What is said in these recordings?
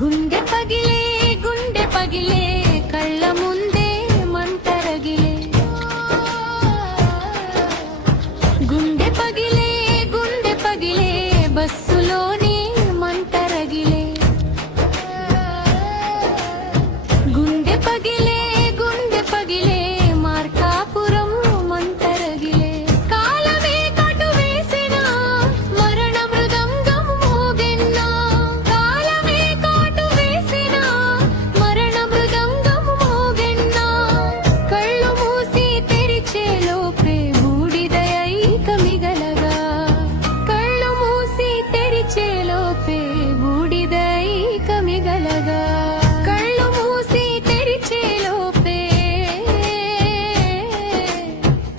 గుండె పగిలే గుండె పగిలే కళ్ళ ముందే మంటరగిలే గుండె పగిలే గుండె పగిలే బస్సులోనే మంటరగిలే గుండె పగిలే గుండె పగిలే మార్కాపురం మంటరగిలే కాలమే కటు వేసిన మరణ మృదంగం మోగెన్నా కాలమే కాటు వేసిన మరణ మృదంగం మోగెన్నా కళ్ళు మూసి తెరిచే లోపే బూడిదైక మిగలగా కళ్ళు మూసి తెరిచే లోపే బూడిదైక మిగలగా కళ్ళు మూసి తెరిచే లోపే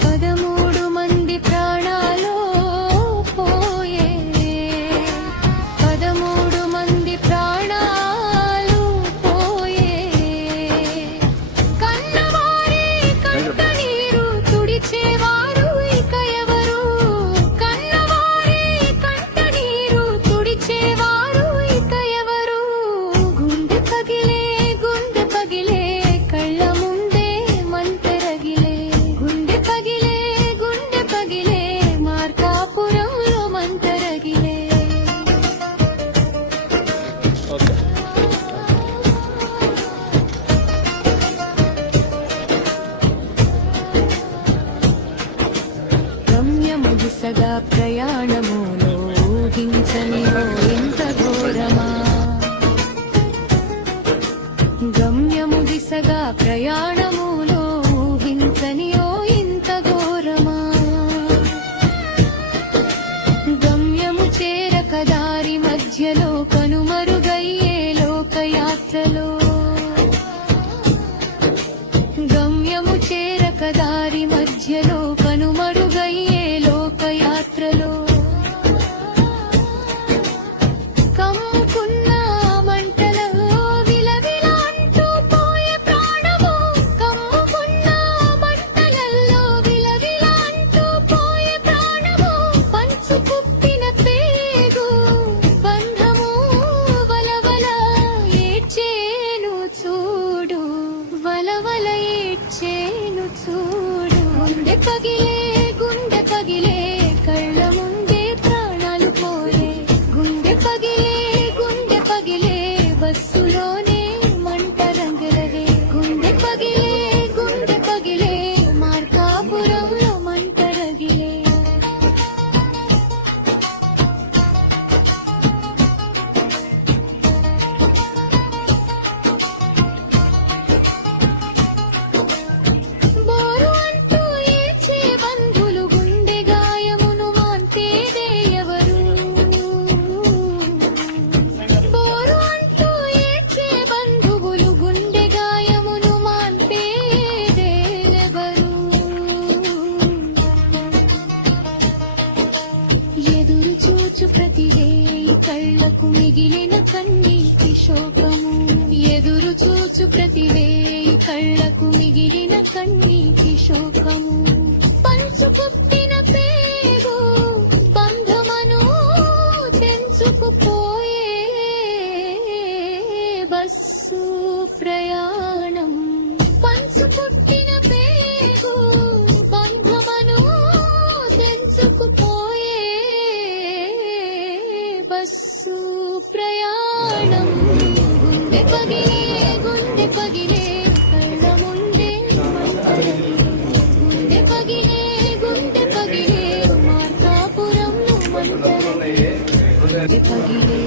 13 మంది ప్రాణాలు పోయే 13 మంది ప్రాణాలు పోయే కన్నవారి కంట నీరు తుడిచేవారు ఇక ఎవరు కన్నవారి కంట నీరు తుడిచేవారు ఇక ఎవరు గుండె పగిలే కళ్ళ ముందే మంటరగిలే గుండె పగిలే మార్కాపురంలో మంటరగిలే గమ్యము దిశగా ప్రయాణములో ఊహించని ఎంత ఘోరమా గమ్యము దిశగా ప్రయాణములో ఊహించని ఇంత ఘోరమా గమ్యము చేరక దారి మధ్యలో కనుమరుగయ్యే లోకయాత్రలో గమ్యము చేరక దారి మధ్యలో కనుమరుగయ్యే లోకయాత్రలో కమ్ముకున్న మంటలలో విలవిలాంటూ పోయే ప్రాణము కమ్ముకున్న మంటలలో విలవిలాంటూ పోయే ప్రాణము పంచు కుప్పిన పేగు బంధము వలవల ఏడ్చేను చూడు వలవల ఏడ్చేను చూడు గుండె పగిలే కళ్ళ ముందే ప్రాణాలు పోయే గుండె పగిలే బస్సులోనే మంట రంగులవే గుండె పగిలే మార్కాపురంలో మంట రగిలే బోరు అంటూ ఏడ్చే బంధులు గుండె గాయమును మాన్పేదే ఎవరు బోరు అంటూ ఏడ్చే బంధువులు గుండె గాయమును మాన్పేదే ఎవరు ఎదురు చూచు ప్రతి రేయి కళ్ళకు మిగిలిన కన్నీటి శోకము ఎదురు చూచు ప్రతి రేయి కళ్ళకు మిగిలిన కన్నీటి శోకము పంచు పుట్టిన పేగు బంధమను తెంచుకుపోయే బస్సు ప్రయాణం పంచు పుట్టిన పేగు బంధమను తెంచుకుపోయే బస్సు ప్రయాణం గుండె పగిలే కళ్ళ ముందే మంటరగిలే గుండె పగిలే మార్కాపురంలో మంటరగిలే గుండె పగిలే